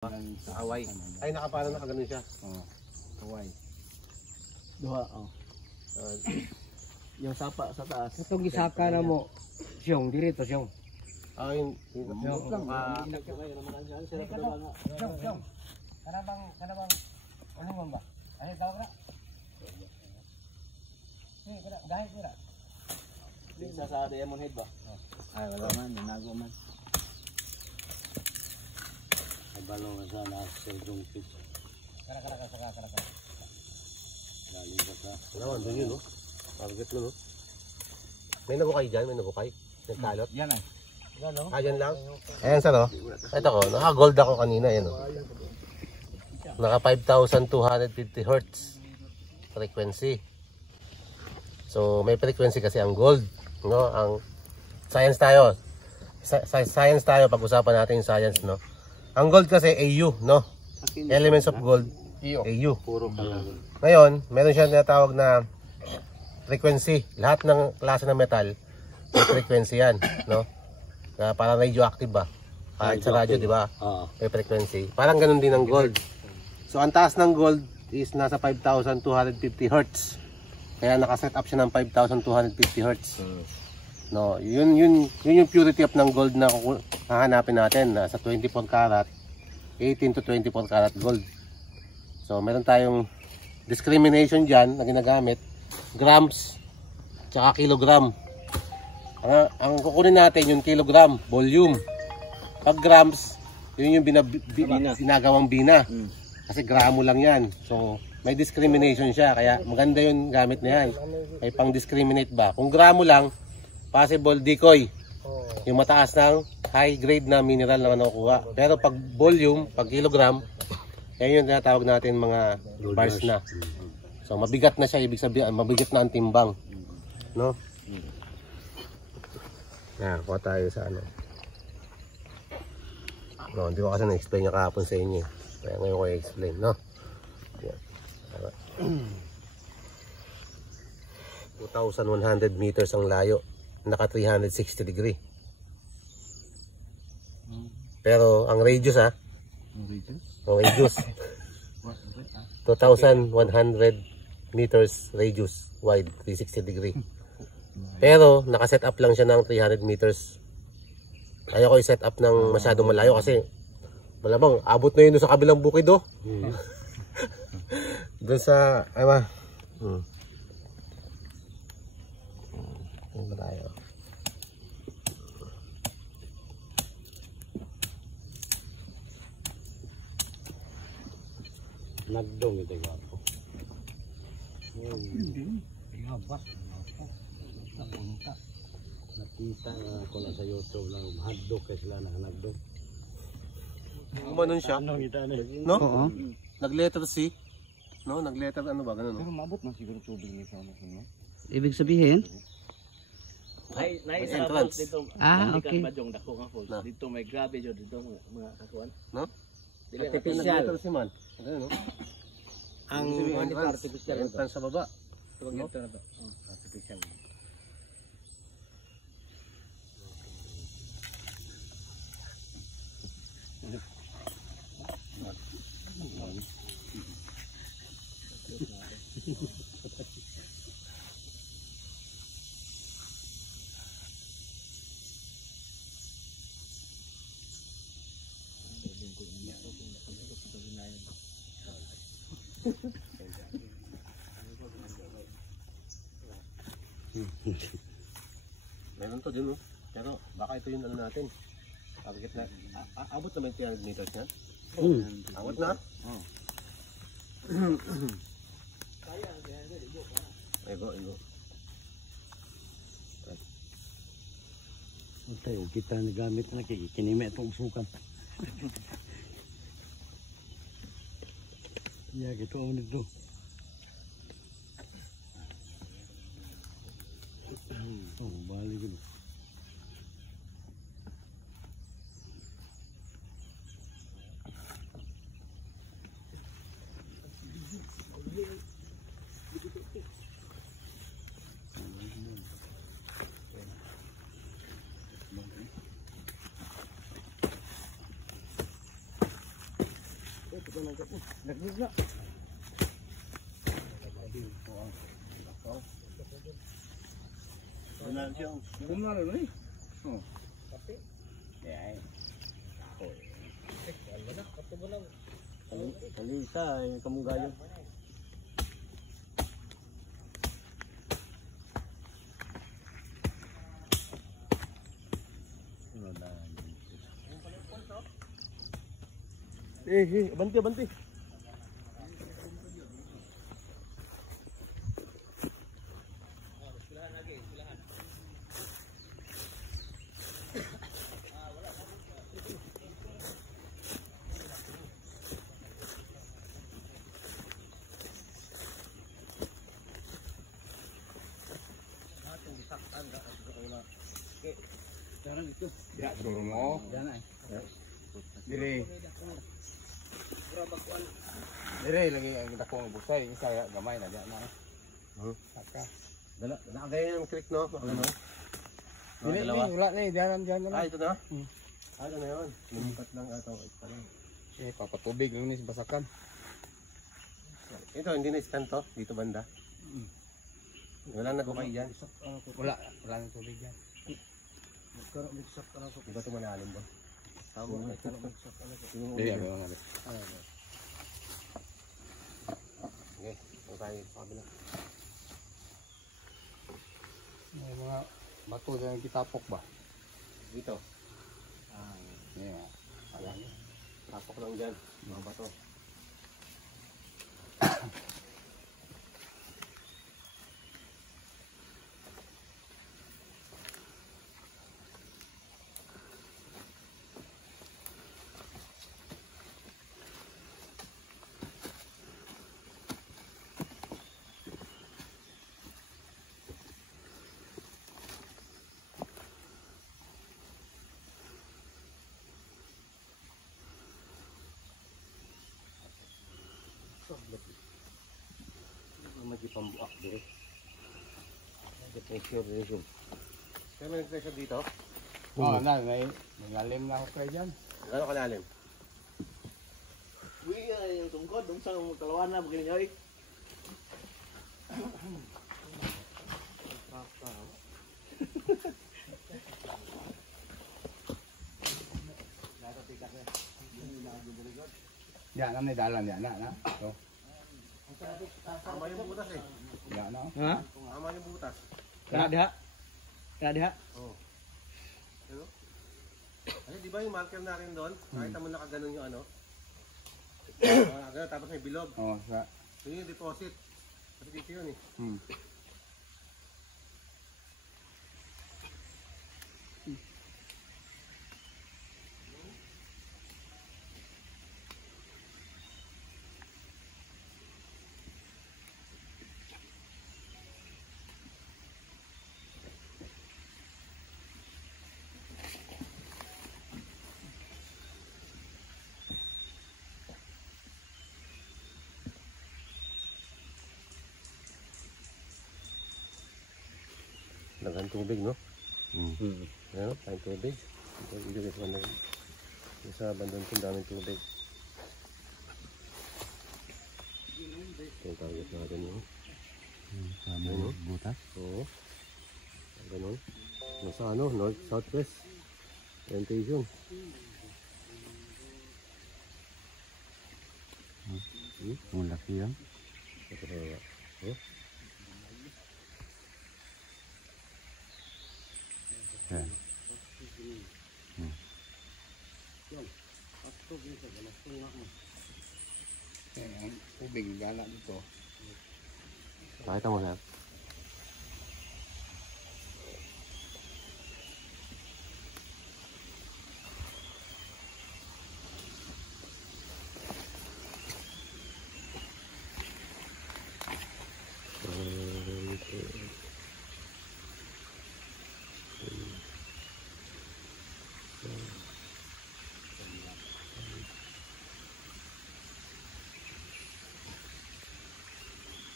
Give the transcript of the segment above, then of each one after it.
Sa Hawaii. Ay, nakapala na kagano'n siya. Oo. Hawaii. Duha, oh. Yung sapa sa taas. Itong gisaka na mo, siyong, dirito siyong. Ay, Siyong lang. Siyong. Kanabang, ano mo ba? Ay, tawag na. Gahit mo na. Isa sa Diamond Head ba? Ay, wala man. Nanago man. Balong na sana sa Dungpit. Kara. Lalibat na. wala, doon yun, no? Target mo, no? May nabukay dyan, may nabukay. Nagkalot. Yan ay. Yan, no? Dyan lang. Ayan, sir, oh. Ito ko, naka-gold ako kanina, yan, oh. Naka 5,250 Hz frequency. So, may frequency kasi ang gold, no? Ang science tayo. Science tayo, pag-usapan natin yung science, no? Ang gold kasi AU, no? Elements of gold, AU. Puro ka. Ngayon, meron siya tinatawag na frequency. Lahat ng klase ng metal, may frequency yan, no? Parang radioactive ba? Kahit sa radyo, di ba? Oo. May frequency. Parang ganun din ang gold. So, ang taas ng gold is nasa 5,250 Hz. Kaya nakaset up siya ng 5,250 Hz. No, yun yung purity of ng gold na hahanapin natin sa 24 karat, 18 to 24 karat gold. So, meron tayong discrimination diyan na ginagamit, grams tsaka kilogram. Ang kukunin natin yung kilogram, volume. Pag grams, yun yung binagawang bina. Kasi gramo lang yan. So, may discrimination siya. Kaya maganda yung gamit na yan. May pang-discriminate ba? Kung gramo lang, possible decoy. Yung mataas ng high grade na mineral na nakukuha. Pero pag volume, pag kilogram, yan yung tinatawag natin mga bars na. So, mabigat na siya. Ibig sabihin, mabigat na ang timbang. No? Kuha tayo sa ano. No, hindi ko kasi na-explain niya kahapon sa inyo. Kaya ngayon ko i-explain, no? Yan. 2,100 meters ang layo. Naka 360 degree. Pero ang radius ang radius 2,100 meters radius wide, 360 degree. Pero naka-set up lang siya ng 300 meters. Ayaw ko i-set up ng masyadong malayo kasi malamang abot na yun sa kabilang bukid, oh. Doon sa ano tayo? Nagdong ito ako. Ngabas. Napunta. Nakita ko na sa YouTube lang. Haddo kasi sila na nagdong. Gumanon siya. Ano kita na? No? Oo. Nag-letter C. No? Nag-letter ano ba? Ganun, no? Pero mabot na siguro tubig nito. Ibig sabihin? Naisa falls dito. Okay. Badong dako nga falls. Dito may grabe jud dito mga kakuan. No? Dili Artificial. Nag-letter C man. Ganun, no? Ang artificial entrance sa baba. Tawag ito na to. Artificial. Meron to din, no? Pero baka ito yung ano natin. Target na. Abot na may 300 meters yan? Abot na? Igo. Tayo kita nagamit na kinime itong sukan. Ya gitu ang nito. Oh, balik dulu. Laglig na. Wala siya. Kumalo na eh. Kalisa ay kamunggayo. Banti, banti. Ya, turun mo. Diri. Diri lagi ang kita kong busay, isa gamay na diyan na. Saka. Dala kaya yung creek, no? Ano? Dili wala ni diyan na. Ah, ito na? Ah, ito na yun. Lumipat lang ito. Eh, papatubig lang ni sa basakan. Ito, hindi na iskan to. Dito banda. Wala na gumay dyan. Wala nang tubig yan. Di ba ito malalim ba? Dili ako nga. Okay, ito tayo pabila. May mga bato dyan kitapok ba? Dito. Yeah. Ayan. Tapok lang dyan. Mga bato. Magipambuak dito. Pressure resume. Kaya may pressure dito? Oh, may lalim na ako kayo dyan. Gano'ng kalalim? Uy, yung tungkod, dun sa kalawan na, magaling ay. Yan na may dalan yan na. So, Tama yung butas eh. yan na. Ha? Tama yung butas. Kena diha. Kena diha. Oo. Ano? Ano, di ba yung marker natin doon? Nakita mo nakaganon yung ano? Nakaganon, tapos may bilog. Oh, sa. Yun yung deposit. Kasi dito yun eh. Daghang tubig, no? Ayan, tayong tubig. Ito guys, ano? Sa bandon ko, daming tubig. Ito yung target natin, no? Ano? Butas? Oo. Ganon. Nasa ano? North, southwest. Orientation. Ang laki yan. Ito na. Oh? Yan. Ang tubig gala dito. Pakita mo na.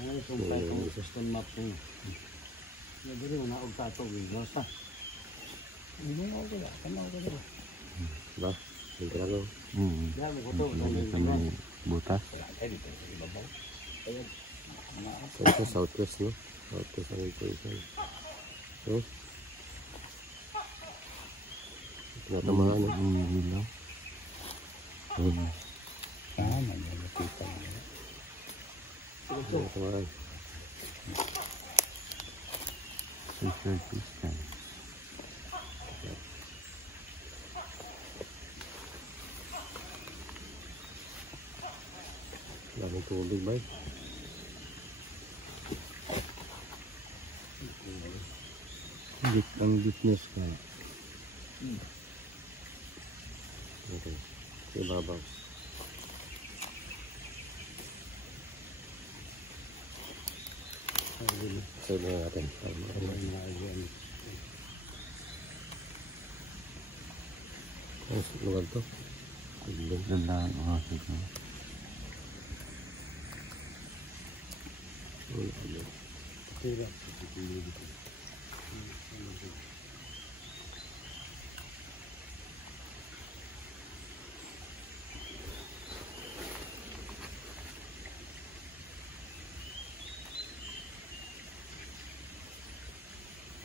Ano itong type system map niya? Nagdiri mo na og tato, basta. Hindi mo ako wala. Tanaw ko dito. Ba? Yung talaga. Yan, mo ko to. Butas. So, ito southwest, no? Southwest orientation. So, tinatamaan, no? Bilang. Tinatamaan. Daming tubig ba? Ang deepness ka. Okay. Ibabaw. Save na natin. Ang lugar to. Gandaan.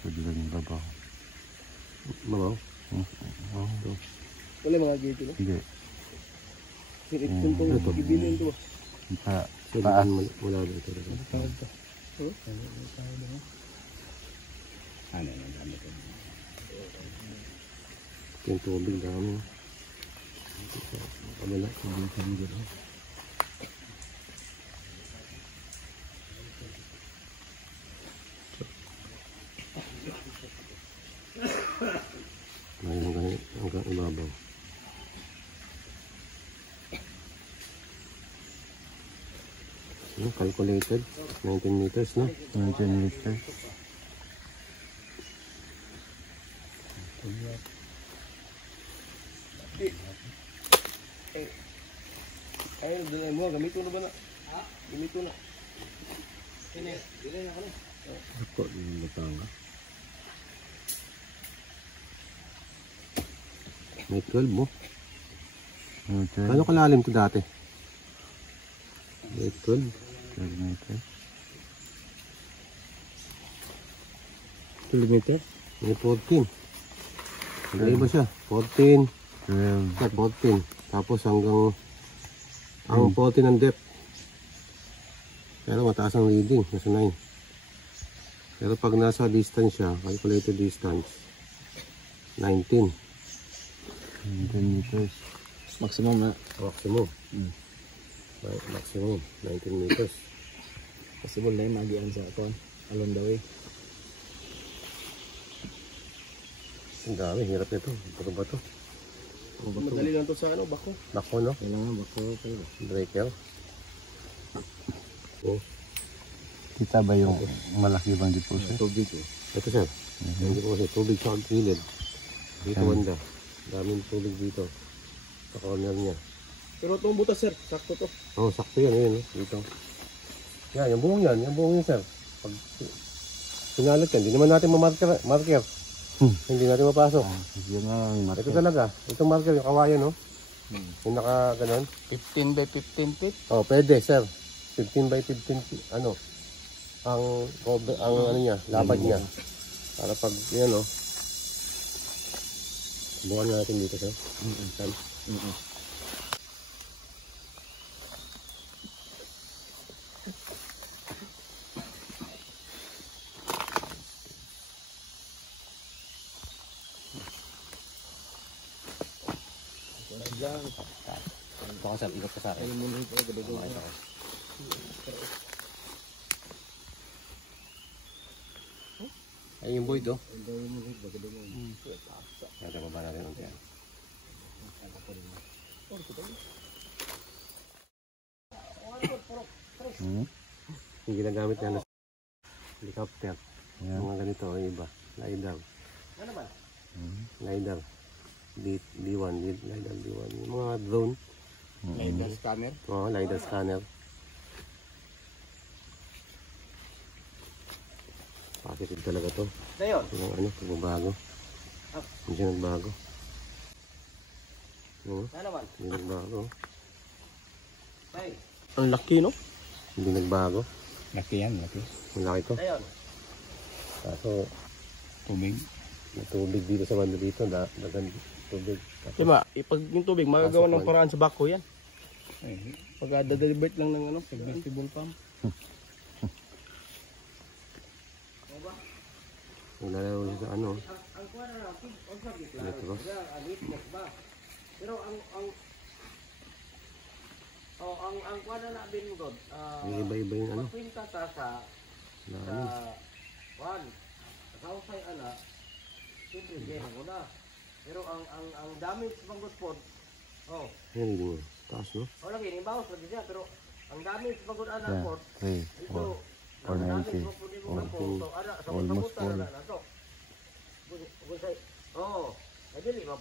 Pwede lang yung babaw. Babaw? Oo. Wala mga gate na. Hindi. Itong ibilin ito. Taas. Wala dito. Yung tubig dami. Kabila. Ngayon hanggang ibabaw. Calculated 19 meters, no? 19 meters. Ay, dala mo, gamito na ba na? Ha? Gamito na. Ako, Batanga. May 12 mo. Ano kalalim to dati? May 12. 12 meters. 12 meters? May 14. Ano ba siya? 14. 12. 14. Tapos hanggang ang 14 ang depth. Pero mataas ang reading. Nasa 9. Pero pag nasa distance siya, calculated distance, 19. 19 meters. Maximum na. Maximum. Maximum 19 meters. Possible na yung magian sa aton. Along the way. Ang dami, hirap nito. Bato ba to? Madali lang to sa ano, bako. Bako, no? Kailangan bako kayo. Breaker. Oh. Kita ba yung malaki bang deposit? Tubig eh. Ito sir. Hindi ko kasi tubig sa gilid. Dito banda. Daming tubig dito. Sa corner niya. Pero itong butas sir, sakto to. Oh, sakto yan. Yun, dito. Yan, yung buong yan. Yung buong yan sir. Pag pinalot yan, hindi naman natin ma-marker. Hindi natin mapasok. Yan ang Ito talaga. Itong marker, yung kawayan, no? Yung naka ganon. 15 by 15 feet. Oh, pwede sir. 15 by 15 feet. Ano? Ang ano niya, lapad niya. Para pag, yan, no? Bukan natin dito, sir. Ito ka sir, ikot ka sa akin. Ay, yung void, oh. Ito, baba natin unti. Yung ginagamit na helicopter. Mga ganito, yung iba. LiDAR. LiDAR. D1, LiDAR D1. Yung mga drone. LiDAR scanner. Oo, LiDAR scanner. Positive talaga to. Dayon. Yung ano, nagbabago. Hindi siya nagbago. Ano naman? Hindi nagbago. Ang laki, no? Hindi nagbago. Laki yan, laki. Malaki to. Ayun. Kaso, Tubig. may tubig dito sa banda dito. Dagan tubig. Tapos, Diba, pag yung tubig, magagawa ng Pasok paraan sa bako yan. Ay, Pag dadalibate lang ng ano, submersible pump. naglalaro siya sa ano. Ang kuha na lang, ang sabit lang. Metros. Ang witness ba? Pero ang kuha na lang din God. May iba-iba yung ano. Pagpinta ta sa Na ano. kuhan. Sa kausay ala, siyempre gaya mo na. Pero ang damage bang guspod, oh, Yan din. Taas, no? wala gini bawas lagi siya, pero ang damage bang gud ana port. 3, Ito, ang damage bang pud mo na po. So ana, sa Almost buta na to. Busay. Oh, ay dili ba